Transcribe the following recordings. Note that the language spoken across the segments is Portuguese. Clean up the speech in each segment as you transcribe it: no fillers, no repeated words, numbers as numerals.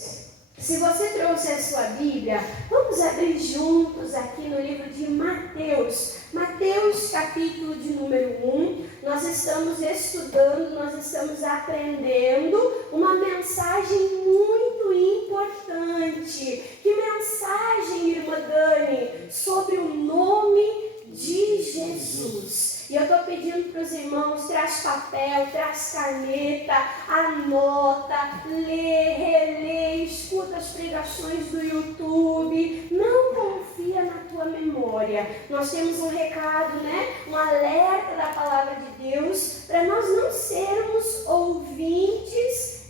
Se você trouxe a sua Bíblia, vamos abrir juntos aqui no livro de Mateus. Mateus, capítulo de número 1. Nós estamos estudando, nós estamos aprendendo uma mensagem muito importante. Que mensagem, irmã Dani, sobre o nome de Jesus. E eu estou pedindo para os irmãos, traz papel, traz caneta, anota, lê, relê, escuta as pregações do YouTube. Não confia na tua memória. Nós temos um recado, um alerta da palavra de Deus, para nós não sermos ouvintes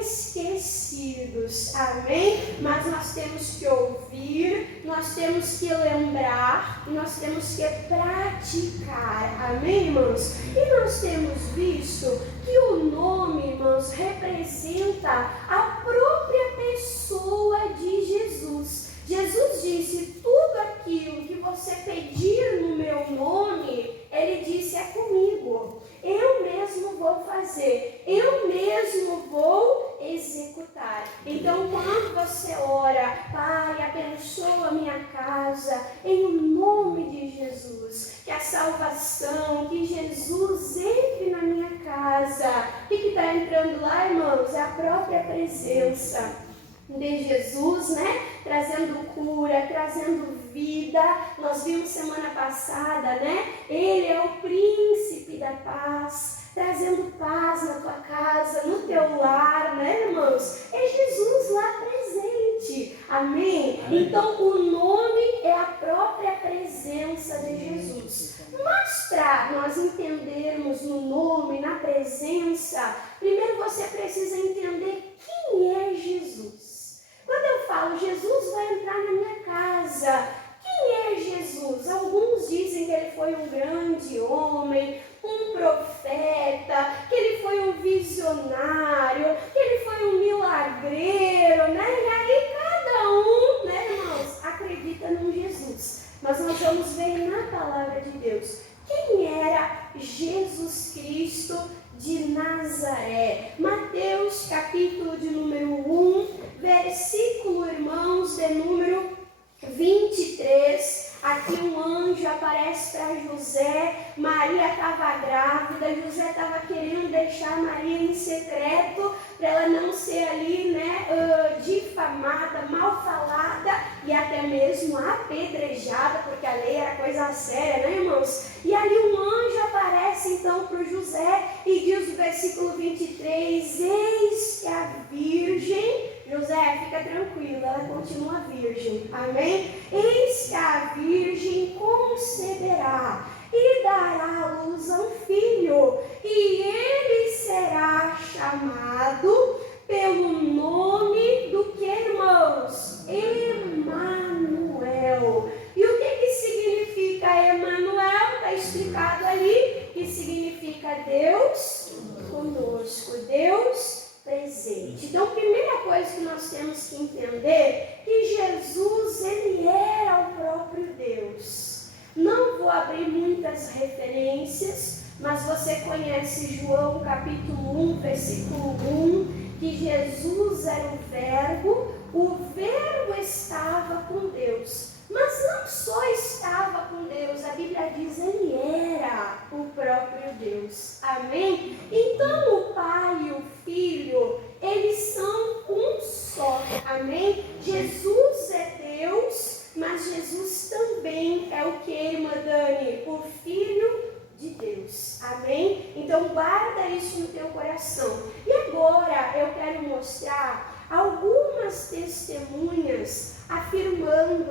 esquecidos, amém? Mas nós temos que ouvir, nós temos que lembrar e nós temos que praticar, amém, irmãos? E nós temos visto que o nome, irmãos, representa a própria pessoa de Jesus. Jesus disse: tudo aquilo que você pedir no meu nome, ele disse, é comigo. Eu mesmo vou fazer, eu mesmo vou executar. Então, quando você ora, Pai, abençoa a minha casa, em o nome de Jesus, que a salvação, que Jesus entre na minha casa. O que está entrando lá, irmãos? É a própria presença de Jesus, trazendo cura, trazendo vida. Nós vimos semana passada, Ele é o príncipe da paz, trazendo paz na tua casa, no teu lar, irmãos? É Jesus lá presente, amém? Então o nome é a própria presença de Jesus. Mas para nós entendermos no nome, na presença, primeiro você precisa entender quem é Jesus. Quando eu falo, Jesus vai entrar na minha casa, quem é Jesus? Alguns dizem que ele foi um grande homem, um profeta, que ele foi um visionário, que ele foi um milagreiro, E aí cada um, irmãos, acredita num Jesus. Mas nós vamos ver na palavra de Deus quem era Jesus Cristo de Nazaré. Mateus, capítulo de número 1, versículo, irmãos, de número 23. Aqui um anjo aparece para José. Maria estava grávida. José estava querendo deixar Maria em secreto, para ela não ser ali, difamada, mal falada e até mesmo apedrejada, porque a lei era coisa séria, irmãos? E ali um anjo aparece então para José e diz o versículo 23: eis que a virgem, José, fica tranquila, ela continua virgem, amém? Eis que a virgem conceberá e dará à luz a um filho, e ele será chamado pelo nome do que, irmãos? Emanuel. E o que significa Emanuel? Está explicado ali, que significa Deus conosco, Deus presente. Então, a primeira coisa que nós temos que entender, que Jesus, ele era o próprio Deus. Não vou abrir muitas referências, mas você conhece João capítulo 1, versículo 1, que Jesus era o verbo estava com Deus. Mas não só estava com Deus, a Bíblia diz, ele era o próprio Deus, amém? Então o Pai e o Filho, eles são um só, amém? Jesus é Deus, mas Jesus também é o que, irmã Dani? O Filho de Deus, amém? Então guarda isso no teu coração. E agora eu quero mostrar algumas testemunhas afirmando,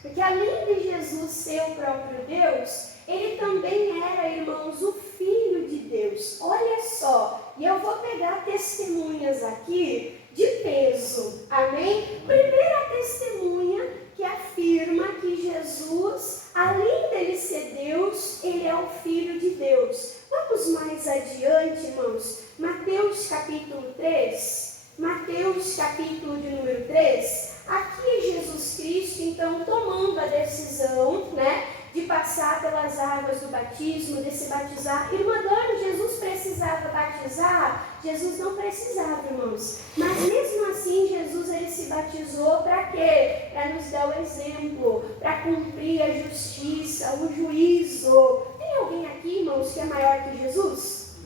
porque além de Jesus ser o próprio Deus, ele também era, irmãos, o Filho de Deus. Olha só, e eu vou pegar testemunhas aqui de peso, amém? Primeira testemunha que afirma que Jesus, além dele ser Deus, ele é o Filho de Deus. Vamos mais adiante, irmãos. Mateus capítulo 3. Mateus capítulo de número 3. Aqui Jesus Cristo, então, tomando a decisão, de passar pelas águas do batismo, de se batizar. Irmã Dani, Jesus precisava batizar? Jesus não precisava, irmãos. Mas mesmo assim, batizou para quê? Para nos dar o exemplo, para cumprir a justiça, o juízo. Tem alguém aqui, irmãos, que é maior que Jesus?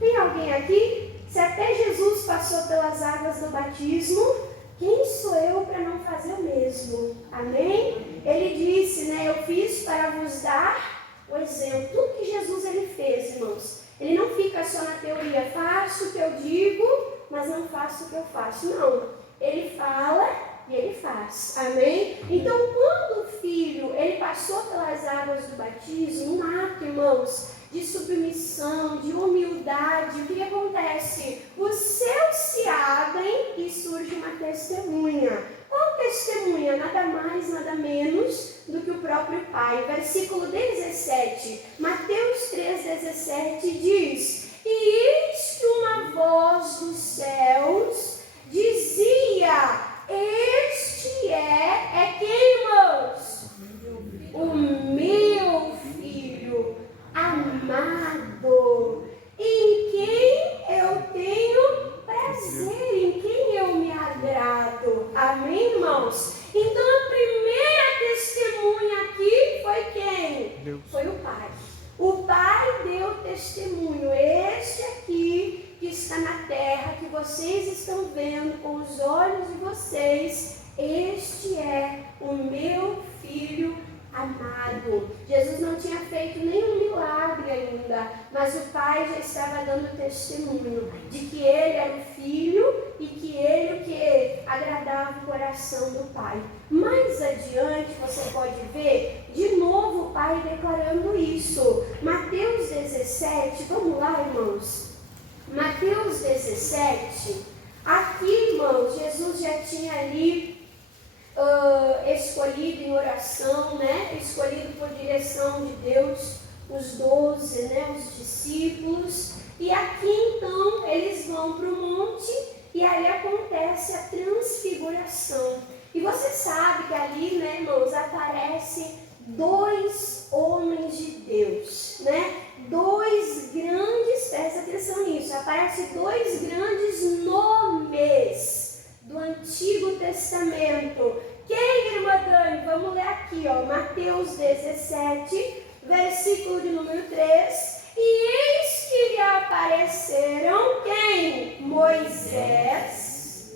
Tem alguém aqui? Se até Jesus passou pelas águas do batismo, quem sou eu para não fazer o mesmo? Amém? Ele disse, né? Eu fiz para vos dar o exemplo. Tudo que Jesus ele fez, irmãos. Ele não fica só na teoria, faço o que eu digo, mas não faço o que eu faço. Não. Ele fala e ele faz. Amém? Então, quando o Filho, ele passou pelas águas do batismo, um ato, irmãos, de submissão, de humildade, o que acontece? Os céus se abrem e surge uma testemunha. Qual testemunha? Nada mais, nada menos do que o próprio Pai. Versículo 17, Mateus 3,17 diz: E eis que uma voz dos céus dizia: Este é quem, irmãos? O meu Filho amado, em quem eu tenho prazer, em quem eu me agrado. Amém, irmãos? Então a primeira testemunha aqui foi quem? Deus. Foi o Pai. O Pai deu testemunho. Este aqui que está na terra, que vocês estão vendo com os olhos de vocês, este é o meu Filho amado. Jesus não tinha feito nenhum milagre ainda, mas o Pai já estava dando testemunho de que ele era o Filho e que ele o que agradava o coração do Pai. Mais adiante você pode ver de novo o Pai declarando isso. Mateus 17, vamos lá, irmãos. Mateus 17, aqui, irmãos, Jesus já tinha ali escolhido em oração, né? Escolhido por direção de Deus, os 12, né? Os discípulos. E aqui então eles vão para o monte e aí acontece a transfiguração. E você sabe que ali, né, irmãos, aparece 2 homens de Deus, né? 2 grandes, presta atenção nisso, aparece 2 grandes nomes do Antigo Testamento. Quem, irmã Dani? Vamos ler aqui, ó, Mateus 17, versículo de número 3. E eis que lhe apareceram quem? Moisés.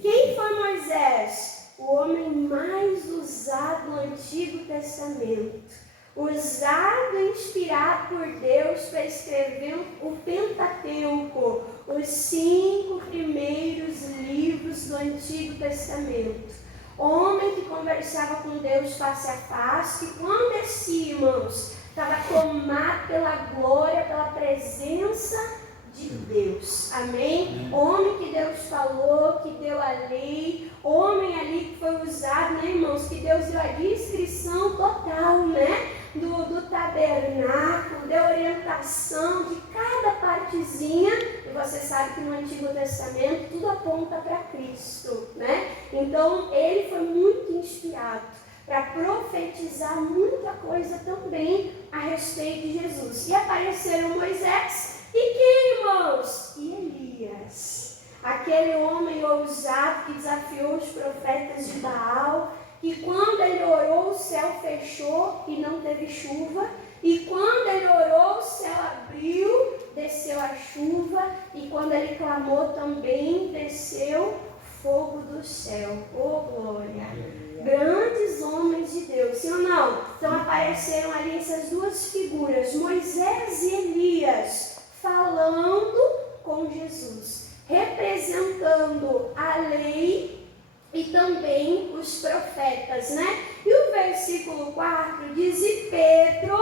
Quem foi Moisés? O homem mais usado no Antigo Testamento. Usado e inspirado por Deus para escrever o Pentateuco, os 5 primeiros livros do Antigo Testamento. Homem que conversava com Deus face a face, que quando descia, irmãos, estava tomado pela glória, pela presença de Deus. Amém? Homem que Deus falou, que deu a lei, homem ali que foi usado, né, irmãos, que Deus deu a descrição total, né, do tabernáculo, deu orientação de cada partezinha. E você sabe que no Antigo Testamento tudo aponta para Cristo, né? Então ele foi muito inspirado para profetizar muita coisa também a respeito de Jesus. E apareceram Moisés e quem, irmãos? E Elias, aquele homem ousado que desafiou os profetas de Baal, que quando ele orou o céu fechou e não teve chuva, e quando ele orou o céu abriu, desceu a chuva, e quando ele clamou também desceu fogo do céu. Oh glória! Grandes homens de Deus, sim ou não? Então apareceram ali essas 2 figuras, Moisés e Elias, falando com Jesus, representando a lei e também os profetas, né? E o versículo 4 diz: E Pedro,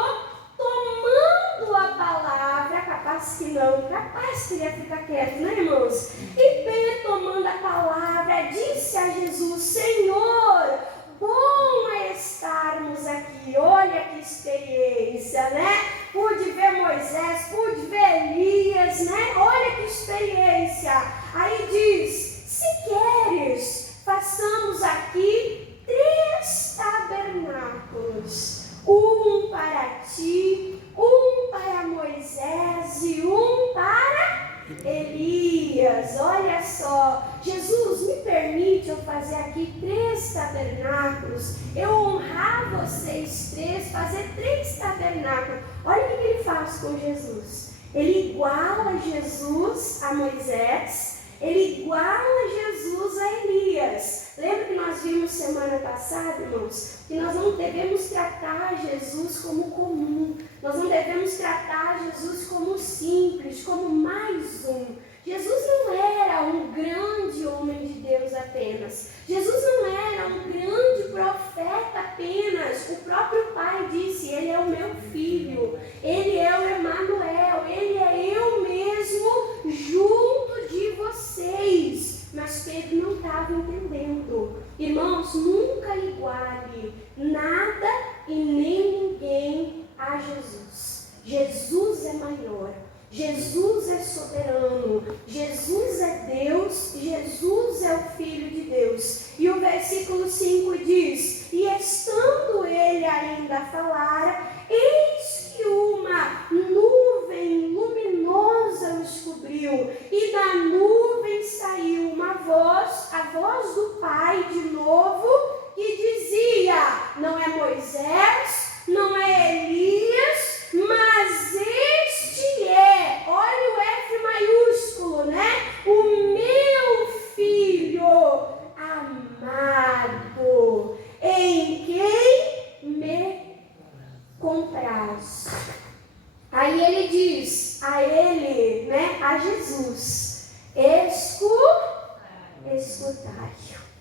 tomando a palavra, capaz que não, capaz que ia ficar quieto, né, irmãos? E Pedro, tomando a palavra, disse a Jesus: Senhor, bom é estarmos aqui. Olha que experiência, né? Pude ver Moisés, pude ver Elias, né? Olha que experiência. Aí diz: se queres, façamos aqui 3 tabernáculos, um para ti, um para Moisés e um para Elias. Olha só, Jesus eu fazer aqui 3 tabernáculos, eu honrar vocês 3, fazer 3 tabernáculos. Olha o que ele faz com Jesus. Ele iguala Jesus a Moisés, ele iguala Jesus a Elias. Lembra que nós vimos semana passada, irmãos, que nós não devemos tratar Jesus como comum, nós não devemos tratar Jesus como simples, como mais um. Jesus não era um grande homem de Deus apenas. Jesus não era um grande profeta apenas. O próprio Pai disse, ele é o meu filho, ele é o Emanuel, ele é eu mesmo junto de vocês. Mas Pedro não estava entendendo. Irmãos, nunca iguale nada e nem ninguém a Jesus. Jesus é maior. Jesus é soberano, Jesus é Deus, Jesus é o Filho de Deus. E o versículo 5 diz, e estando ele ainda a falar, eis que uma nuvem luminosa os cobriu, e da nuvem saiu uma voz, a voz do Pai de novo, que dizia, não é Moisés, não é Elias, mas este é, olha o F maiúsculo, né? O meu filho amado, em quem me compraz. Aí ele diz a ele, né? A Jesus, escutai.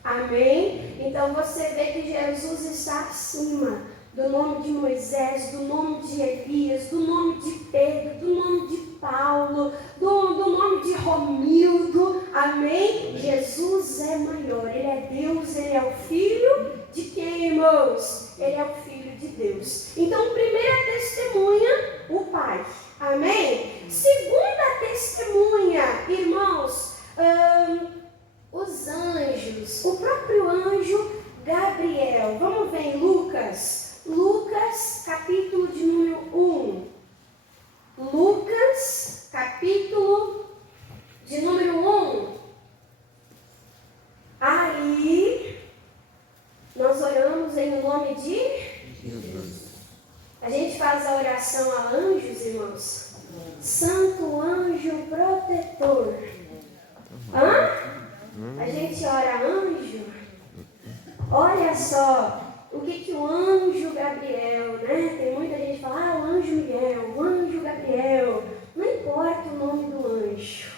Amém? Então você vê que Jesus está acima do nome de Moisés, do nome de Elias, do nome de Pedro, do nome de Paulo, do nome de Romildo. Amém? Jesus é maior, ele é Deus, ele é o Filho de quem, irmãos? Ele é o Filho de Deus. Então, primeira testemunha, o Pai. Amém? Segunda testemunha, irmãos, os anjos, o próprio anjo Gabriel. Vamos ver em Lucas, capítulo de número 1. Lucas, capítulo de número 1. Aí, nós oramos em nome de Jesus. A gente faz a oração a anjos, irmãos. Santo anjo protetor. A gente ora a anjo. Olha só. O que o anjo Gabriel, né? Tem muita gente que fala, o anjo Miguel, o anjo Gabriel. Não importa o nome do anjo,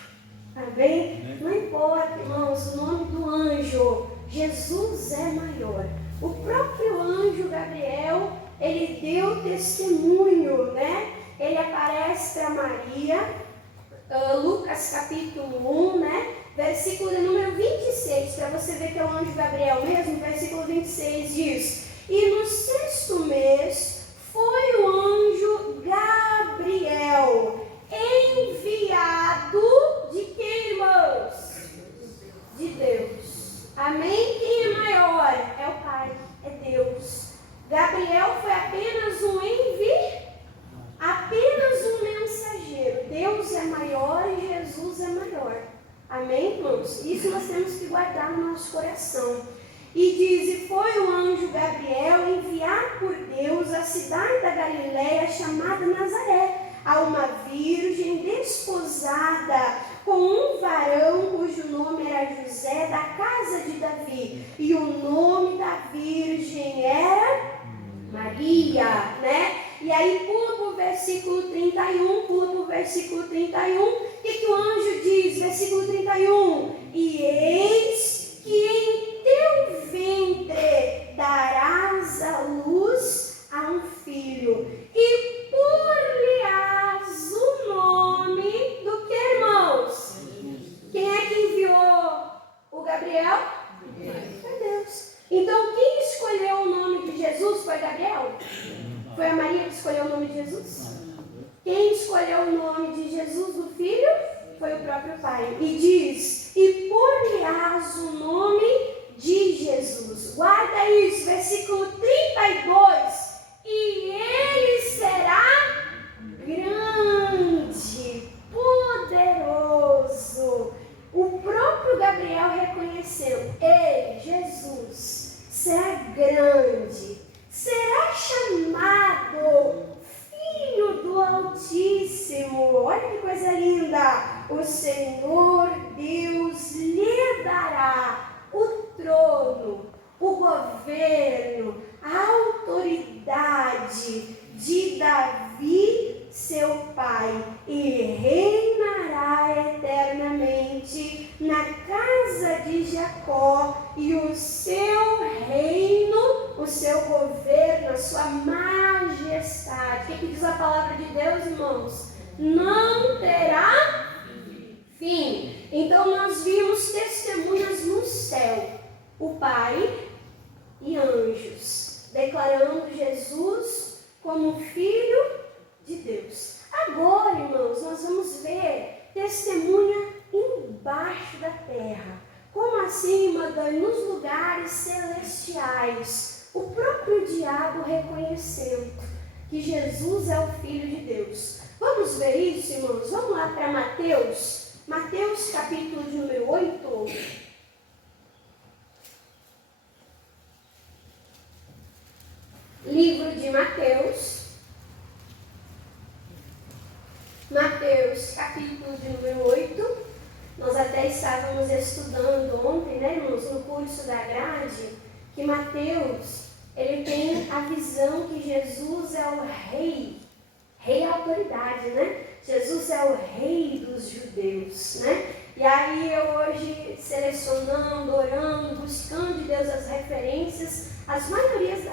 tá bem? Não importa, irmãos, o nome do anjo. Jesus é maior. O próprio anjo Gabriel, ele deu testemunho, né? Ele aparece para Maria, Lucas capítulo 1, né? Versículo número 26, para você ver que é o anjo Gabriel mesmo, versículo 26 diz, e no 6º mês foi o anjo Gabriel, enviado de quem, irmãos? De Deus. Amém? Quem é maior? É o Pai, é Deus. Gabriel foi apenas um apenas um mensageiro. Deus é maior e Jesus é maior. Amém, irmãos? Isso nós temos que guardar no nosso coração. E diz, e foi o anjo Gabriel enviado por Deus à cidade da Galileia chamada Nazaré, a uma virgem desposada com um varão cujo nome era José, da casa de Davi. E o nome da virgem era Maria, né? E aí pula para o versículo 31, o que o anjo diz? Versículo 31, e eis que em teu ventre darás à luz a um filho, e por-lhe-ás o nome do que, irmãos? Quem é que enviou o Gabriel? Foi Deus. Então quem escolheu o nome de Jesus foi Gabriel? Foi a Maria que escolheu o nome de Jesus? Quem escolheu o nome de Jesus, do Filho? Foi o próprio Pai. E diz, e por-lhe-ás o nome de Jesus. Guarda isso, versículo 32. E ele será grande, poderoso. O próprio Gabriel reconheceu, ele Jesus será grande, será chamado Filho do Altíssimo. Olha que coisa linda! O Senhor Deus lhe dará o trono, o governo, a autoridade de Davi, seu pai, e reinará eternamente na casa de Jacó, e o seu reino, o seu governo, a sua majestade. O que diz a palavra de Deus, irmãos? Não terá fim. Então nós vimos testemunhas no céu, o Pai e anjos, declarando Jesus como Filho de Deus. Agora, irmãos, nós vamos ver testemunha embaixo da terra. Como assim, irmã Dani? Nos lugares celestiais, o próprio diabo reconheceu que Jesus é o Filho de Deus. Vamos ver isso, irmãos? Vamos lá para Mateus. Mateus, capítulo de número 8. Livro de Mateus. Mateus, capítulo de número 8. Nós até estávamos estudando ontem, né, irmãos, no curso da grade, que Mateus, ele tem a visão que Jesus é o rei. Rei é autoridade, né? Jesus é o rei dos judeus, né? E aí eu hoje selecionando, orando, buscando de Deus as referências, a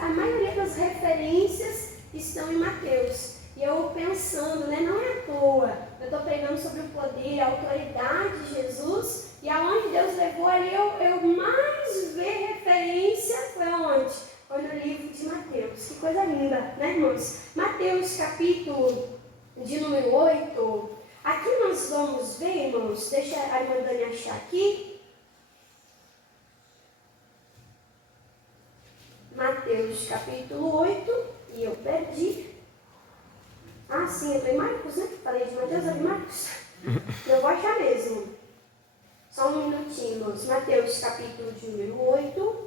maioria das referências estão em Mateus. E eu pensando, né, não é à toa, eu estou pregando sobre o poder, a autoridade de Jesus, e aonde Deus levou ali, eu mais ver referência foi aonde? Foi no livro de Mateus. Que coisa linda, né, irmãos? Mateus, capítulo de número 8. Aqui nós vamos ver, irmãos, deixa a irmã Dani achar aqui. Mateus, capítulo 8, e eu perdi. Ah, sim, eu estou em Marcos, né? Falei de Mateus, eu em Marcos. Eu vou achar mesmo. Só um minutinho, irmãos. Mateus, capítulo de número 8.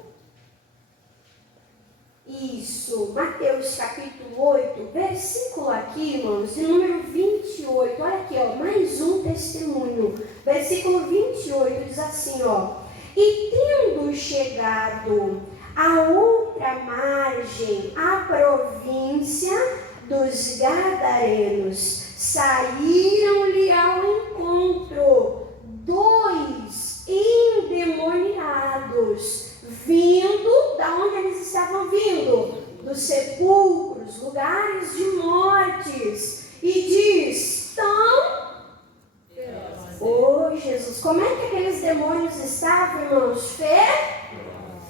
Isso, Mateus capítulo 8, versículo aqui, irmãos, de número 28. Olha aqui, ó, mais um testemunho. Versículo 28 diz assim, ó: e tendo chegado à outra margem, à província dos Gadarenos, saíram-lhe ao encontro 2 endemoniados, vindo, da onde eles estavam vindo? Dos sepulcros, lugares de mortes. E diz, tão... Oh, Jesus, como é que aqueles demônios estavam, irmãos?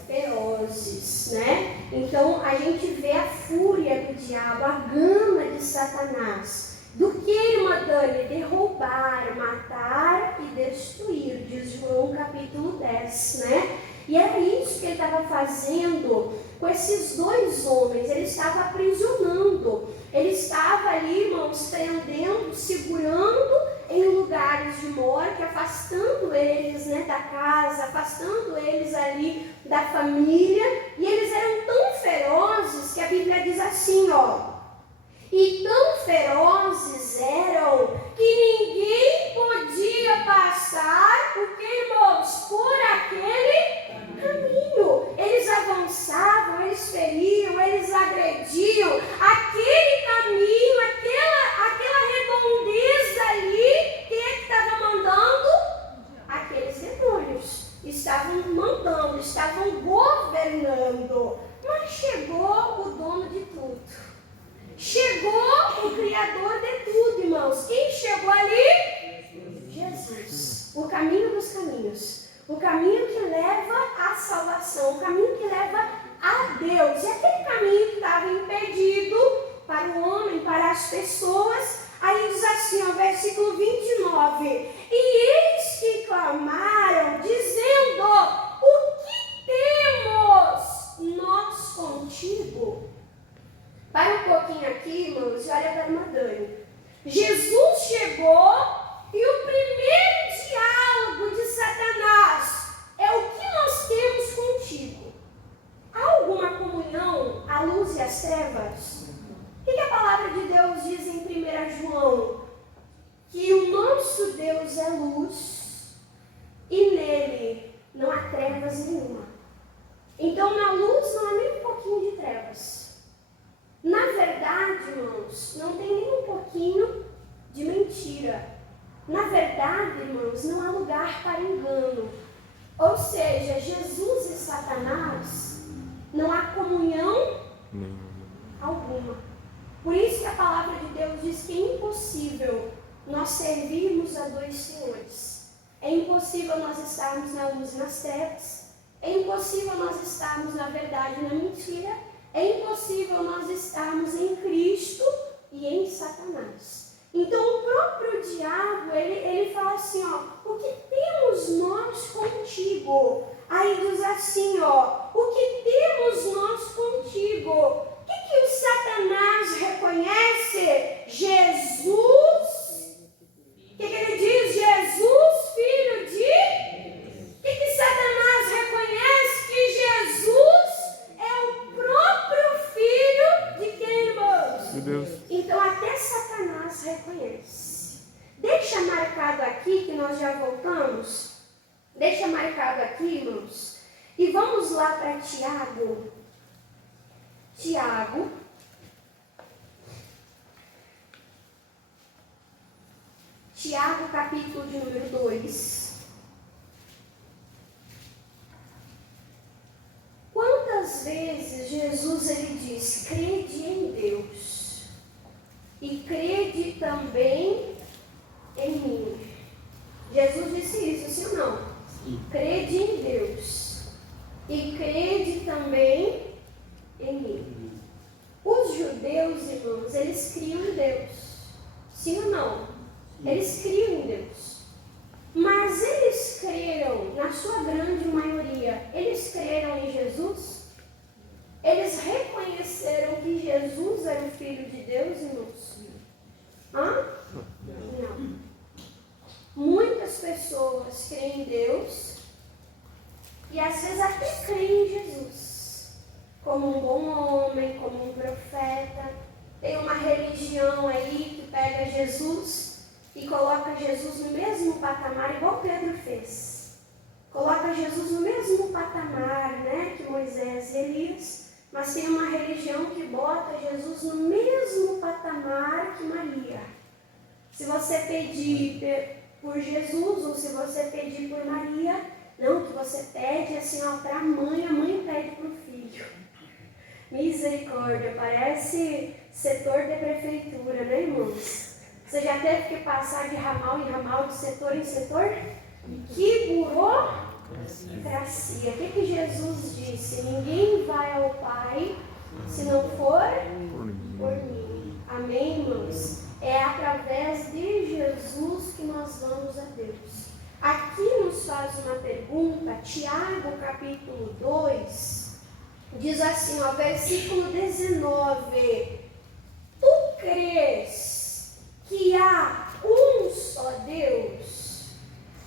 Ferozes, né? Então, a gente vê a fúria do diabo, a gama de Satanás. Do que, irmã Dani? Derrubar, matar e destruir, diz João capítulo 10, né? E era isso que ele estava fazendo com esses 2 homens. Ele estava aprisionando. Ele estava ali, irmãos, prendendo, segurando em lugares de morte, afastando eles, né, da casa, afastando eles ali da família. E eles eram tão ferozes que a Bíblia diz assim, ó: e tão ferozes eram que ninguém podia passar, porque, irmãos, por aquele caminho. Eles avançavam, eles feriam, eles agrediam. Aquele caminho, aquela redondeza ali, quem é que estava mandando? Aqueles demônios. Estavam mandando, estavam governando. Mas chegou o dono de tudo. Chegou o Criador de tudo, irmãos. Quem chegou ali? Jesus. O caminho dos caminhos. O caminho que leva à salvação. O caminho que leva a Deus. E aquele caminho que estava impedido para o homem, para as pessoas. Aí diz assim, ó, versículo 29. E eis que clamaram, dizendo: o que temos nós contigo? Para um pouquinho aqui, irmãos, e olha para a irmã Dani. Jesus chegou e o primeiro diálogo de Satanás é: o que nós temos contigo? trevas nenhuma. Então, na luz não há nem um pouquinho de trevas. Na verdade, irmãos, não tem nem um pouquinho de mentira. Na verdade, irmãos, não há lugar para engano. Ou seja, Jesus e Satanás não há comunhão alguma. Por isso que a palavra de Deus diz que é impossível nós servirmos a dois senhores. É impossível nós estarmos na luz e nas trevas. É impossível nós estarmos na verdade e na mentira. É impossível nós estarmos em Cristo e em Satanás. Então o próprio diabo, ele fala assim, ó, o que temos nós contigo? Aí diz assim, ó, o que temos nós contigo? O que o Satanás reconhece? Jesus. O que ele diz? Jesus, filho de... O que Satanás reconhece? Que Jesus é o próprio filho de quem, irmãos? De Deus. Então até Satanás reconhece. Deixa marcado aqui, que nós já voltamos. Deixa marcado aqui, irmãos. E vamos lá para Tiago. Tiago, capítulo de número 2. Quantas vezes Jesus ele diz, crede em Deus e crede também em mim. Jesus disse isso, sim ou não? Crede em Deus e crede também em mim. Os judeus, irmãos, eles criam em Deus. Sim ou não? Eles criam em Deus. Mas eles creram, na sua grande maioria, eles creram em Jesus? Eles reconheceram que Jesus era o Filho de Deus, irmãos? Hã? Não. Muitas pessoas creem em Deus e às vezes até creem em Jesus como um bom homem, como um profeta. Tem uma religião aí que pega Jesus e coloca Jesus no mesmo patamar, igual Pedro fez. Coloca Jesus no mesmo patamar, né, que Moisés e Elias, mas tem uma religião que bota Jesus no mesmo patamar que Maria. Se você pedir por Jesus ou se você pedir por Maria, não, que você pede assim para a mãe pede para o filho. Misericórdia, parece setor de prefeitura, né, irmãos? Você já teve que passar de ramal em ramal, de setor em setor? Que burocracia. O que Jesus disse? Ninguém vai ao Pai se não for por mim. Amém, irmãos? É através de Jesus que nós vamos a Deus. Aqui nos faz uma pergunta, Tiago capítulo 2, diz assim, ó, versículo 19. Tu crês que há um só Deus?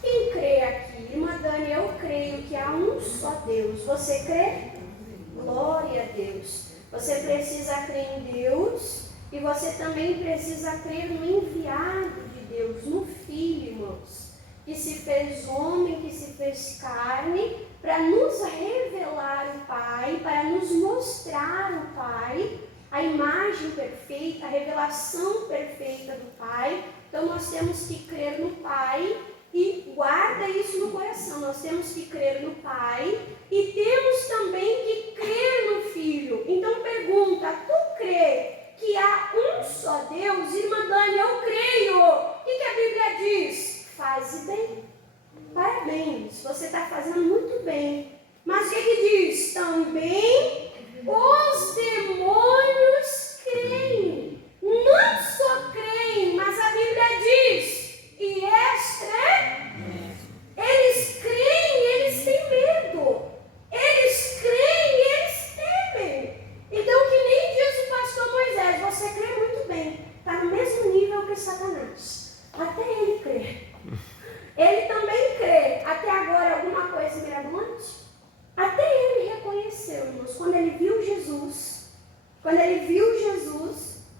Quem crê aqui? Irmã Dani, eu creio que há um só Deus. Você crê? Glória a Deus. Você precisa crer em Deus e você também precisa crer no enviado de Deus, no Filho, irmãos, que se fez homem, que se fez carne, para nos revelar o Pai, para nos mostrar o Pai, a imagem perfeita, a revelação perfeita do Pai. Então nós temos que crer no Pai e guarda isso no coração. Nós temos que crer no Pai e temos também que crer no Filho. Então pergunta, tu crê que há um só Deus? Irmã Dani, eu creio. O que a Bíblia diz? Faze bem. Parabéns, você está fazendo muito bem. Mas o que diz? Também os demônios creem. Não só creem, mas a Bíblia diz, e eles creem, eles têm medo. Eles creem, eles temem. Então, que nem diz o pastor Moisés, você crê muito bem. Está no mesmo nível que Satanás. Até ele crê. Ele também crê. Até agora, alguma coisa mirabolante? Até ele reconheceu, irmãos. Quando ele viu Jesus,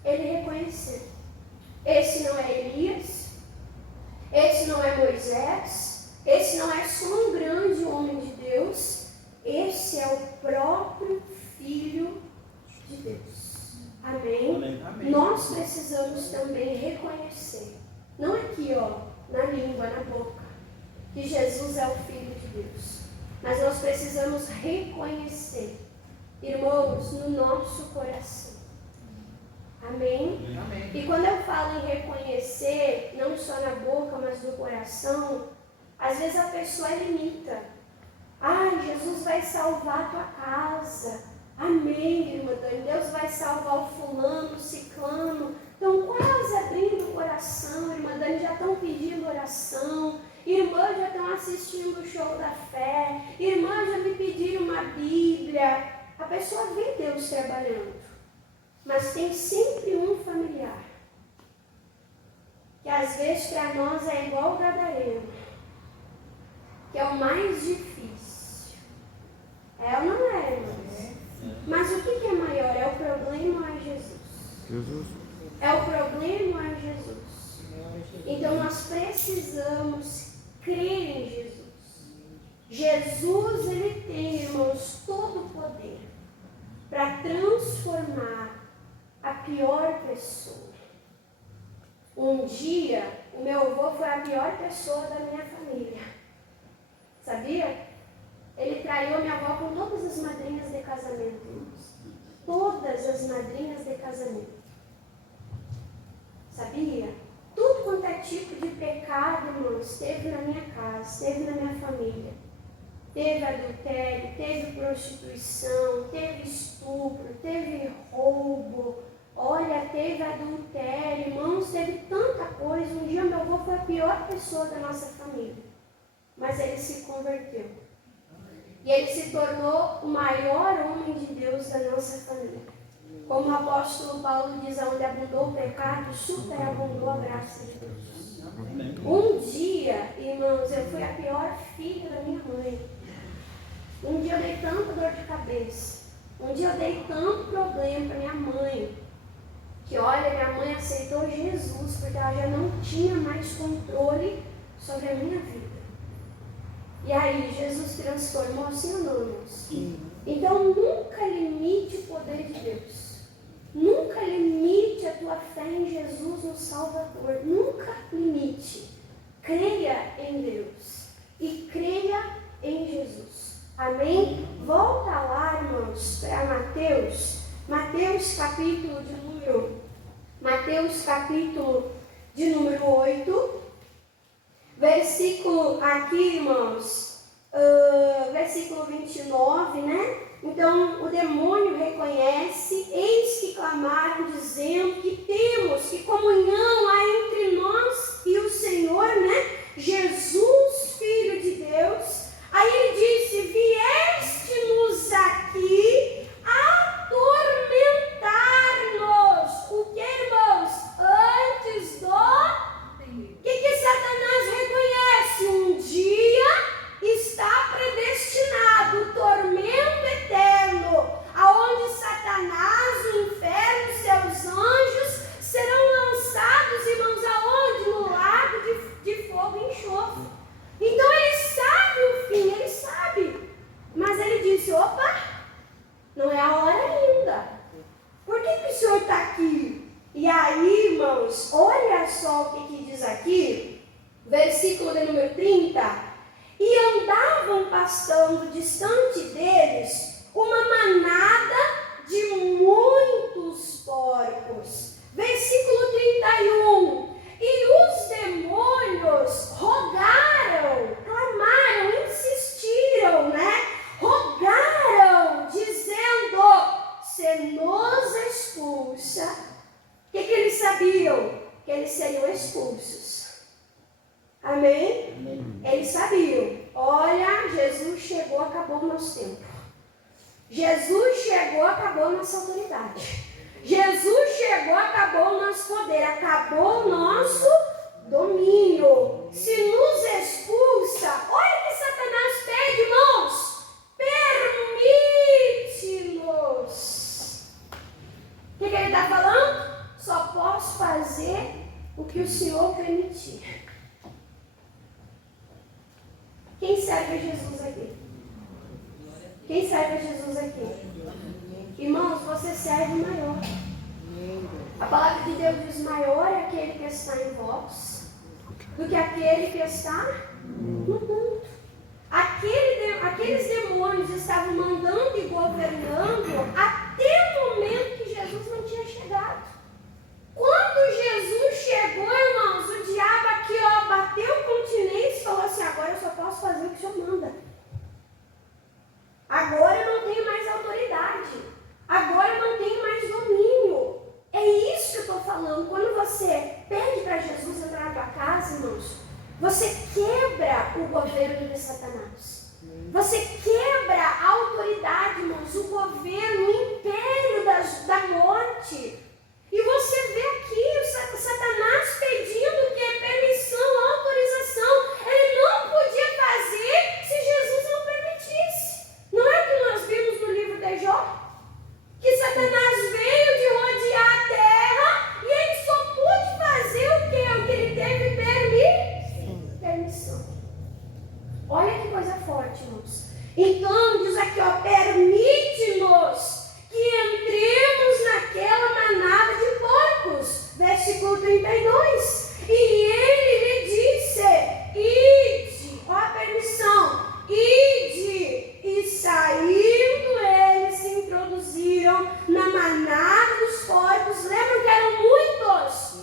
ele reconheceu. Esse não é Elias, esse não é Moisés, esse não é só um grande homem de Deus, que Jesus é o Filho de Deus. Mas nós precisamos reconhecer, irmãos, no nosso coração. Amém? Amém. E quando eu falo em reconhecer, não só na boca, mas no coração, às vezes a pessoa limita. Jesus vai salvar a tua casa. Amém, irmã Dani. Deus vai salvar o fulano, o ciclano. Estão quase abrindo o coração, irmã Dani, já estão pedindo oração. Irmãs já estão assistindo o show da fé. Irmãs já me pediram uma Bíblia. A pessoa vê Deus trabalhando. Mas tem sempre um familiar. Que às vezes para nós é igual o gadareno. Que é o mais difícil. É ou não é, irmãs? Mas o que é maior? É o problema ou é Jesus? É o problema ou é Jesus? Então nós precisamos crer em Jesus. Jesus, ele tem, irmãos, todo o poder para transformar a pior pessoa. Um dia, o meu avô foi a pior pessoa da minha família. Sabia? Ele traiu a minha avó com todas as madrinhas de casamento, irmãos. Todas as madrinhas de casamento. Sabia? Tudo quanto é tipo de pecado, irmãos, teve na minha casa, teve na minha família. Teve adultério, teve prostituição, teve estupro, teve roubo. Olha, teve adultério, irmãos, teve tanta coisa. Um dia meu avô foi a pior pessoa da nossa família. Mas ele se converteu. E ele se tornou o maior homem de Deus da nossa família. Como o apóstolo Paulo diz, onde abundou o pecado, superabundou a graça de Deus. Um dia, irmãos, eu fui a pior filha da minha mãe. Um dia eu dei tanta dor de cabeça. Um dia eu dei tanto problema para minha mãe. Que olha, minha mãe aceitou Jesus porque ela já não tinha mais controle sobre a minha vida. E aí, Jesus transformou, sim ou não, irmãos? Sim. Então, nunca limite o poder de Deus. Nunca limite a tua fé em Jesus, no Salvador. Nunca limite. Creia em Deus. E creia em Jesus. Amém? Volta lá, irmãos, para Mateus. Mateus capítulo de número 8. Versículo aqui, irmãos, versículo 29, né? Então, o demônio reconhece, eis que clamaram, dizendo que temos, que comunhão há entre nós e o Senhor, né? Jesus, Filho de Deus. Aí ele disse, vieste-nos aqui atormentar-nos. O que, irmãos? Antes do... O que Satanás reconhece? Um dia está predestinado o tormento eterno, aonde Satanás, o inferno, seus anjos serão lançados, irmãos, aonde? No lago de fogo e enxofre. Então ele sabe o fim, ele sabe. Mas ele disse, opa, não é a hora ainda. Por que o Senhor está aqui? E aí, irmãos, olha só o que diz aqui, versículo de número 30. E andavam pastando distante deles uma manada de muitos porcos. Versículo 31. E os demônios rogaram, clamaram, insistiram, né? Rogaram, dizendo, se nos expulsa. O que eles sabiam? Que eles seriam expulsos. Amém? Amém. Eles sabiam. Olha, Jesus chegou, acabou o nosso tempo. Jesus chegou, acabou a nossa autoridade. Jesus chegou, acabou o nosso poder. Acabou o nosso domínio. Se nos expulsa, olha o que Satanás pede, irmãos. Permite-nos. O que ele está falando? Só posso fazer o que o Senhor permitir. Quem serve a Jesus aqui? Quem serve a Jesus aqui? Irmãos, você serve o maior. A palavra de Deus diz, maior é aquele que está em vós do que aquele que está no mundo. aqueles demônios estavam mandando e governando até o momento que Jesus não tinha chegado. Quando Jesus chegou, irmãos, o diabo aqui, bateu continência e falou assim: agora eu só posso fazer o que o Senhor manda. Agora eu não tenho mais autoridade. Agora eu não tenho mais domínio. É isso que eu estou falando. Quando você pede para Jesus entrar na tua casa, irmãos, você quebra o governo de Satanás. Você quebra a autoridade, irmãos, o governo, o império da morte. E você vê aqui o Satanás pedindo o quê? Permissão, autorização. Ele não podia fazer se Jesus não permitisse. Não é o que nós vimos no livro de Jó? Que Satanás veio de rodear a terra e ele só pôde fazer o quê? O que ele teve permissão. Olha que coisa forte, irmãos. Então, diz aqui, permite-nos que entremos naquela manada de porcos. Versículo 32. E ele lhe disse: ide, a permissão, ide. E saindo eles se introduziram na manada dos porcos. Lembram que eram muitos?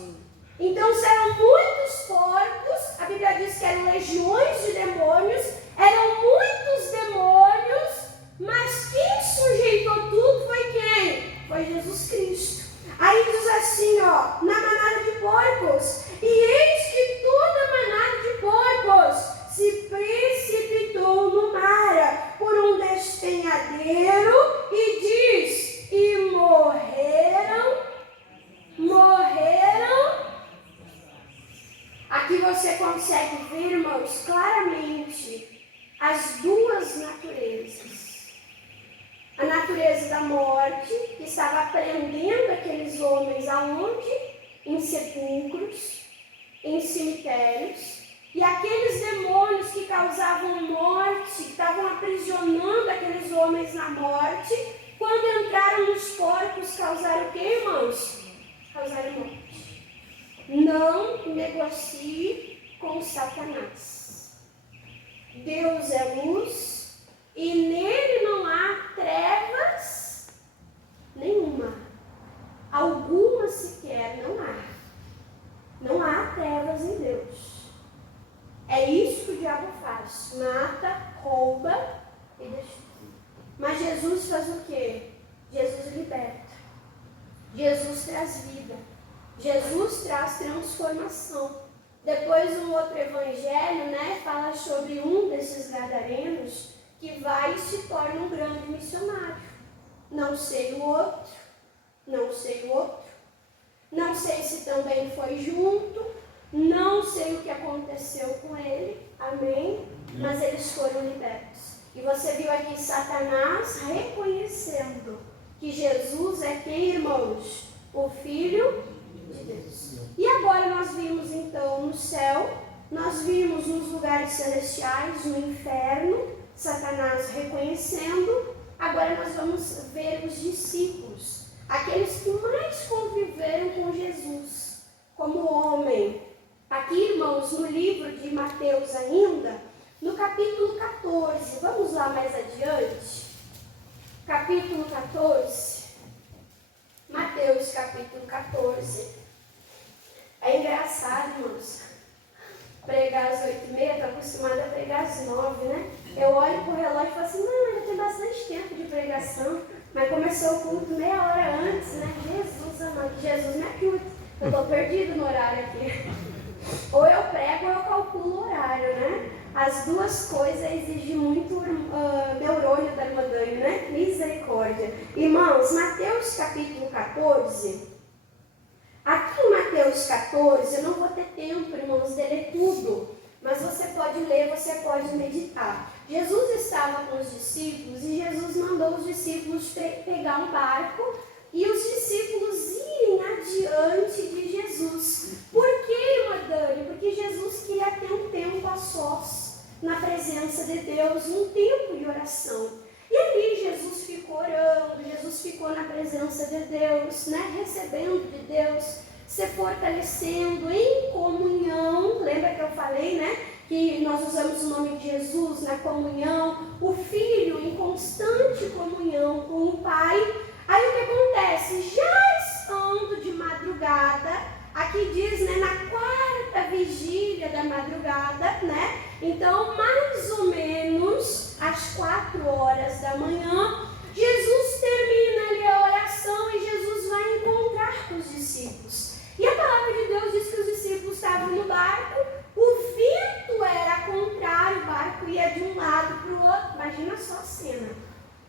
Então, se eram muitos porcos, a Bíblia diz que eram legiões de demônios, eram muitos demônios, mas quem sujeitou tudo foi quem? Foi Jesus Cristo. Aí diz assim, na manada de porcos: e eis que toda a manada de porcos se precipitou no mar por um despenhadeiro, e diz: e morreram. Aqui você consegue ver, irmãos, claramente as duas naturezas. A natureza da morte, que estava prendendo aqueles homens aonde? Em sepulcros, em cemitérios. E aqueles demônios que causavam morte, que estavam aprisionando aqueles homens na morte, quando entraram nos porcos, causaram o que, irmãos? Causaram morte. Não negocie com Satanás. Deus é luz e nele não há trevas nenhuma. Alguma sequer não há. Não há trevas em Deus. É isso que o diabo faz. Mata, rouba e destrói. Mas Jesus faz o quê? Jesus liberta. Jesus traz vida. Jesus traz transformação. Depois um outro evangelho, fala sobre um desses gadarenos que vai e se torna um grande missionário. Não sei o outro. Não sei se também foi junto. Não sei o que aconteceu com ele. Amém? Mas eles foram libertos. E você viu aqui Satanás reconhecendo que Jesus é quem, irmãos? O Filho de Deus. E agora nós vimos então no céu, nós vimos nos lugares celestiais, no inferno, Satanás reconhecendo. Agora nós vamos ver os discípulos, aqueles que mais conviveram com Jesus, como homem. Aqui, irmãos, no livro de Mateus ainda, no capítulo 14, vamos lá mais adiante, capítulo 14, Mateus capítulo 14, é engraçado, irmãos, pregar às 8h30, estou acostumada a pregar às 9, né? Eu olho para o relógio e falo assim, não, ainda tem bastante tempo de pregação, mas começou o culto meia hora antes, né? Jesus amado, Jesus me ajude, eu estou perdido no horário aqui. Ou eu prego ou eu calculo o horário, né? As duas coisas exigem muito neurônio da irmã Dani, né? Misericórdia. Irmãos, Mateus capítulo 14. Aqui em Mateus 14, eu não vou ter tempo, irmãos, de ler tudo. Mas você pode ler, você pode meditar. Jesus estava com os discípulos e Jesus mandou os discípulos pegar um barco e os discípulos irem adiante de Jesus. Por que, irmã Dani? Porque Jesus queria ter um tempo a sós, na presença de Deus, um tempo de oração. E ali Jesus ficou orando, Jesus ficou na presença de Deus, recebendo de Deus, se fortalecendo em comunhão. Lembra que eu falei, que nós usamos o nome de Jesus na comunhão, o Filho em constante comunhão com o Pai. Aí o que acontece? Já estando de madrugada, aqui diz, né, na quarta vigília da madrugada, né? Então, mais ou menos às 4 horas da manhã, Jesus termina ali a oração e Jesus vai encontrar com os discípulos. E a palavra de Deus diz que os discípulos estavam no barco, o vento era contrário, o barco ia de um lado para o outro. Imagina só a cena.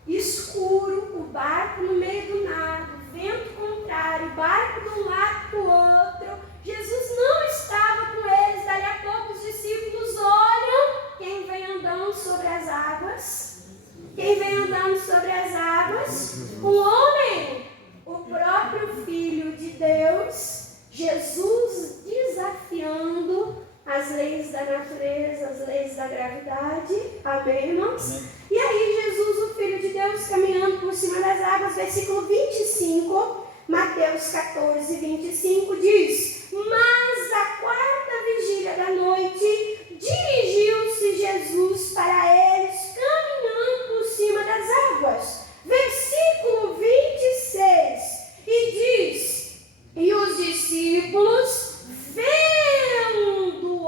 Escuro, o barco no meio do nada, vento contrário, o barco de um lado para o outro. Jesus não estava com eles. Dali a pouco os discípulos olham, quem vem andando sobre as águas? Quem vem andando sobre as águas? Um homem, o próprio Filho de Deus, Jesus desafiando as leis da natureza, as leis da gravidade. Amém, irmãos? Amém. E aí Jesus, o Filho de Deus, caminhando por cima das águas, versículo 25, Mateus 14, 25, diz: mas à quarta vigília da noite, dirigiu-se Jesus para eles, caminhando por cima das águas. Versículo 26, e diz: e os discípulos, vendo-o,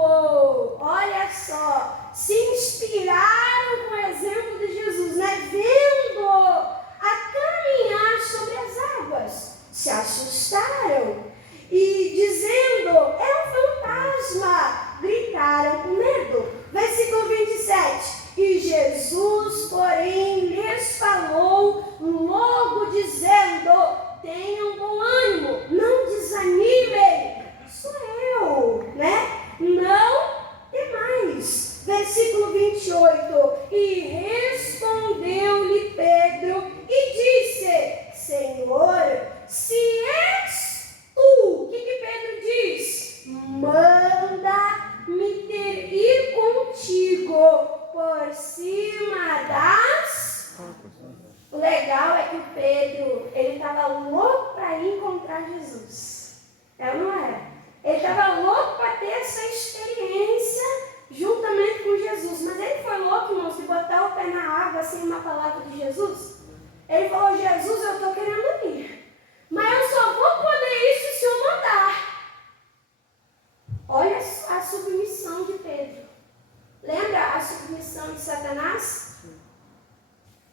olha só, se inspiraram com o exemplo de Jesus, né? Vendo-o a caminhar sobre as águas, se assustaram e dizendo: é um fantasma, gritaram com medo. Versículo 27, e Jesus, porém, lhes falou logo dizendo: tenham bom ânimo, não desanimem, sou eu, né? Não temais. Versículo 28, e respondeu-lhe Pedro e disse: Senhor, se és tu, o que Pedro diz? Manda-me ir contigo por cima das... O legal é que o Pedro, ele estava louco para ir encontrar Jesus. É ou não é? Ele estava louco para ter essa experiência juntamente com Jesus. Mas ele foi louco, irmãos, de botar o pé na água sem uma palavra de Jesus. Ele falou: Jesus, eu estou querendo ir, mas eu só vou poder ir se o Senhor mandar. Olha a submissão de Pedro. Lembra a submissão de Satanás?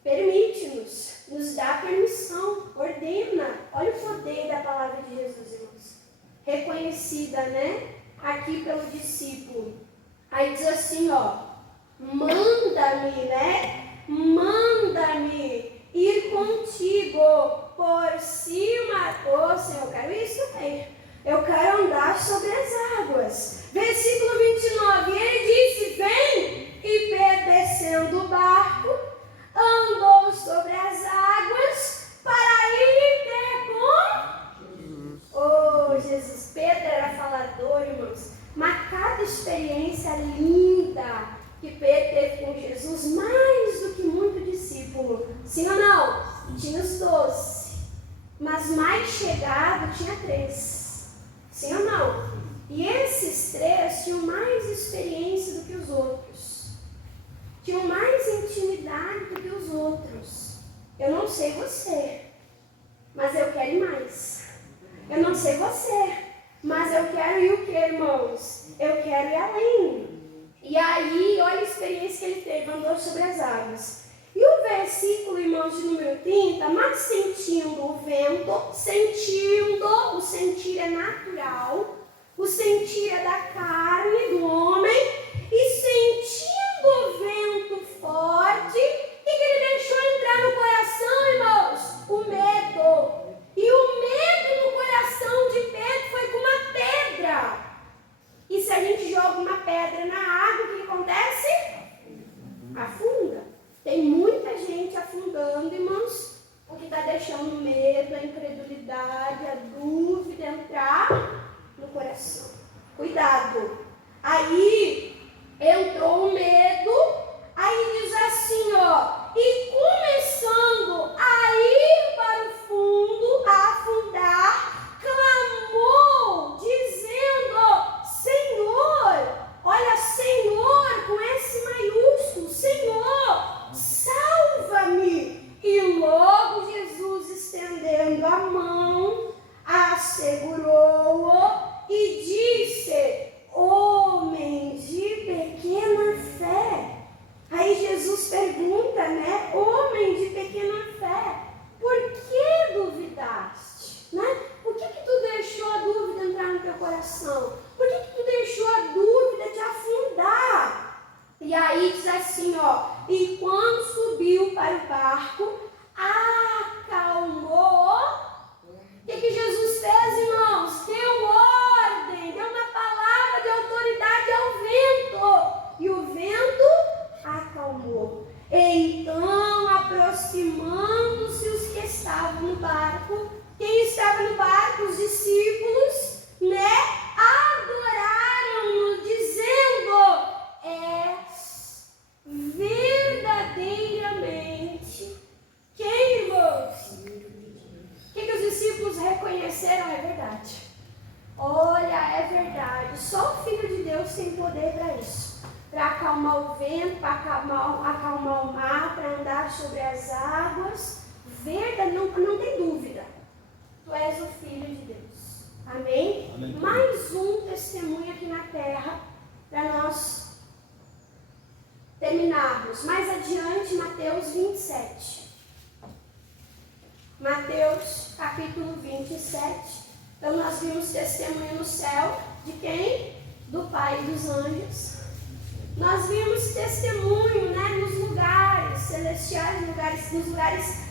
Permite-nos, nos dá permissão, ordena. Olha o poder da palavra de Jesus, irmãos. Reconhecida, né? Aqui pelo discípulo. Aí diz assim, ó: manda-me, né? Manda-me ir contigo por cima. Ô Senhor, eu quero isso também. Eu quero andar sobre as águas. Versículo 29, ele disse: vem. E Pedro, descendo do barco, andou sobre as águas para ir ter com... Oh, Jesus. Pedro era falador, irmãos. Mas cada experiência linda que Pedro teve com Jesus, mais do que muito discípulo. Sim ou não? Tinha os 12. Mas mais chegado tinha 3. Sim ou não? E esses 3 tinham mais experiência do que os outros. Tinham mais intimidade do que os outros. Eu não sei você, mas eu quero ir mais. Eu não sei você, mas eu quero ir o que, irmãos? Eu quero ir além. E aí, olha a experiência que ele teve, andou sobre as águas. E o versículo, irmãos, de número 30, mas sentindo o vento, o sentir é natural, o sentir é da carne, do homem, e sentindo o vento forte, o que ele deixou entrar no coração, irmãos? O medo. E o medo no coração de Pedro foi como uma pedra. E se a gente joga uma pedra na água, o que acontece? Afunda. Tem muita gente afundando, irmãos, porque está deixando o medo, a incredulidade, a dúvida entrar no coração. Cuidado. Aí entrou o medo, aí diz assim, ó: e começando a ir para o fundo, a afundar, clamou, dizendo: Senhor, olha, Senhor, no barco, os discípulos, né, adoraram-no, dizendo: és verdadeiramente quem, irmãos? O que os discípulos reconheceram? É verdade. Olha, é verdade. Só o Filho de Deus tem poder para isso. Para acalmar o vento, para acalmar o mar, para andar sobre as águas. Verdade, não tem dúvida. Tu és o Filho de Deus. Amém? Amém. Mais um testemunho aqui na terra para nós terminarmos. Mais adiante, Mateus 27. Mateus capítulo 27. Então nós vimos testemunho no céu de quem? Do Pai e dos anjos. Nós vimos testemunho, né, nos lugares celestiais, nos lugares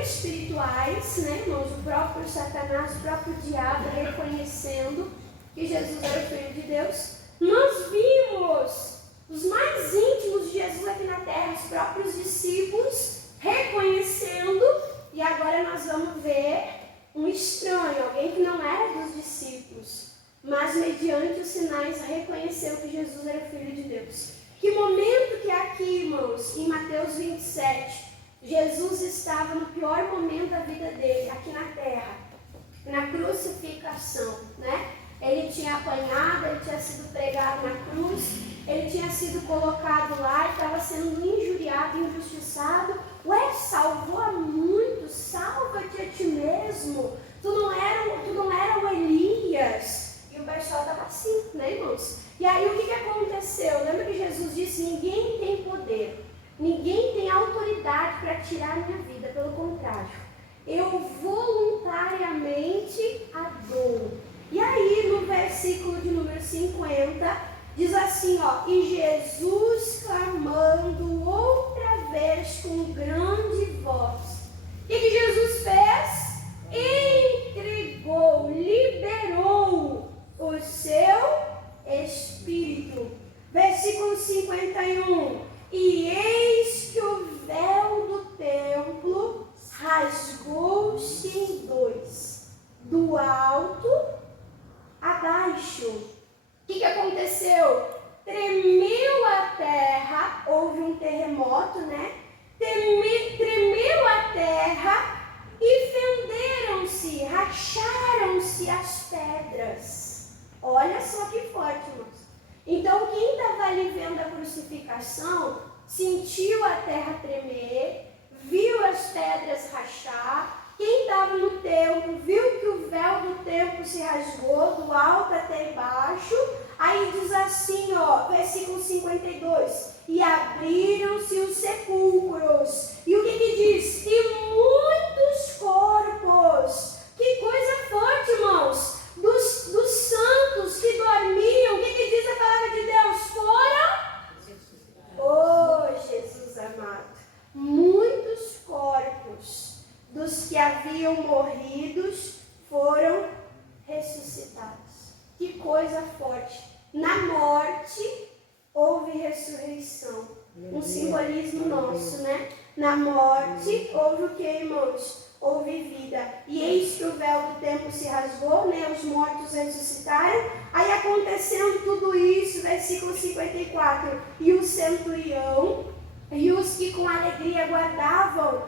espirituais, né, irmãos? O próprio Satanás, o próprio diabo reconhecendo que Jesus era o Filho de Deus. Nós vimos os mais íntimos de Jesus aqui na terra, os próprios discípulos reconhecendo. E agora nós vamos ver um estranho, alguém que não era dos discípulos, mas mediante os sinais reconheceu que Jesus era o Filho de Deus. Que momento que é aqui, irmãos, em Mateus 27, Jesus estava no pior momento da vida dele, aqui na terra, na crucificação, né? Ele tinha apanhado, ele tinha sido pregado na cruz, ele tinha sido colocado lá, estava sendo injuriado, injustiçado. Ué, salvou a muitos, salva-te a ti mesmo. Tu não era o Elias. E o pessoal estava assim, né, irmãos? E aí o que aconteceu? Lembra que Jesus disse: ninguém tem poder, ninguém tem autoridade para tirar a minha vida, pelo contrário, eu voluntariamente a dou. E aí no versículo de número 50, diz assim, ó: e Jesus clamando outra vez com grande voz. O que Jesus fez? Entregou, liberou o seu Espírito. Versículo 51. E eis que o véu do templo rasgou-se em dois, do alto a baixo. O que aconteceu? Tremeu a terra, houve um terremoto, né? Tremeu a terra e fenderam-se, racharam-se as pedras. Olha só que forte, irmãos. Então, quem estava ali vendo a crucificação, sentiu a terra tremer, viu as pedras rachar. Quem estava no templo viu que o véu do templo se rasgou, do alto até embaixo. Aí diz assim, ó, versículo 52. E abriram-se os sepulcros. E o que diz? E muitos corpos. Que coisa forte, irmãos. Dos santos que dormiam. O que diz a palavra de Deus? Foram? Oh, Jesus amado. Muitos corpos dos que haviam morridos foram ressuscitados. Que coisa forte. Na morte houve ressurreição. Um simbolismo nosso, né? Na morte houve o que, irmãos? Houve vida. E eis que o véu do templo se rasgou, né? Os mortos ressuscitaram. Aí acontecendo tudo isso, versículo 54. E o centurião e os que com alegria guardavam,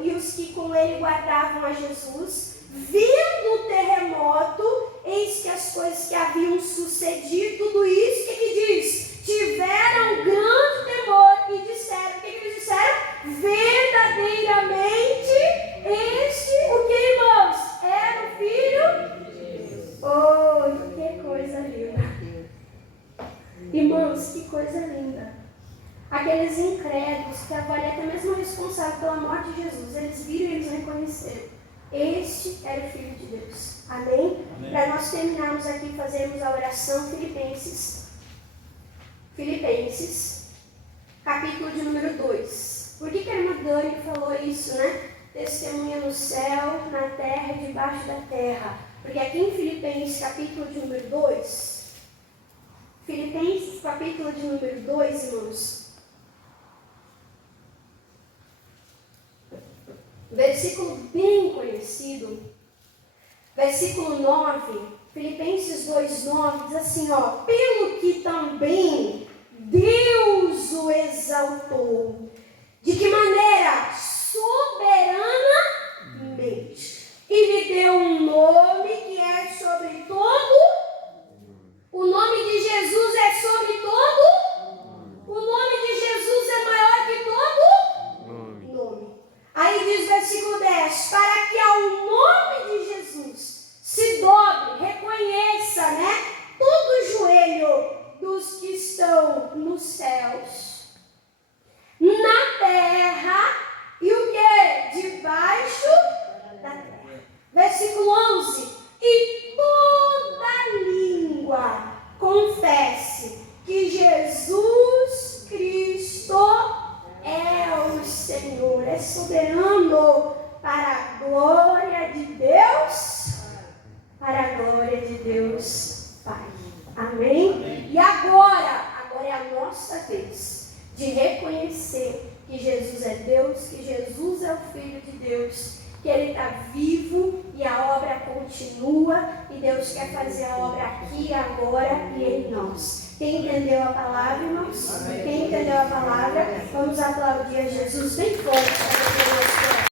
e os que com ele guardavam a Jesus, vendo o terremoto, eis que as coisas que haviam sucedido, tudo isso, o que diz? Tiveram grande temor e disseram, o que eles disseram? Verdadeiramente, este, o que, irmãos? Era o Filho? Oh, que coisa linda. Irmãos, que coisa linda. Aqueles incrédulos que avaliam até mesmo responsável pela morte de Jesus, eles viram e eles reconheceram. Este era o Filho de Deus. Amém? Para nós terminarmos aqui, fazermos a oração, Filipenses, capítulo de número 2. Por que a irmã Dani falou isso, né? Testemunha no céu, na terra e debaixo da terra. Porque aqui em Filipenses, capítulo de número 2, Filipenses, capítulo de número 2, irmãos. versículo bem conhecido, versículo 9, Filipenses 2,9, diz assim, ó, pelo que também Deus o exaltou. De que maneira? Soberanamente. E lhe deu um nome que é sobre todo. O nome de Jesus é sobre todo. O nome de Jesus é maior que todo nome. Aí diz versículo 10, para que ao nome de Jesus se dobre, reconheça, né? Todo joelho dos que estão nos céus, na terra e o que? Debaixo da terra. Versículo 11, e toda língua confesse que Jesus Cristo é o Senhor, é soberano para a glória de Deus, para a glória de Deus Pai. Amém? E agora é a nossa vez de reconhecer que Jesus é Deus, que Jesus é o Filho de Deus, que Ele está vivo e a obra continua e Deus quer fazer a obra aqui, agora e em nós. Quem entendeu a palavra, irmãos? Quem entendeu a palavra, vamos aplaudir a Jesus bem forte.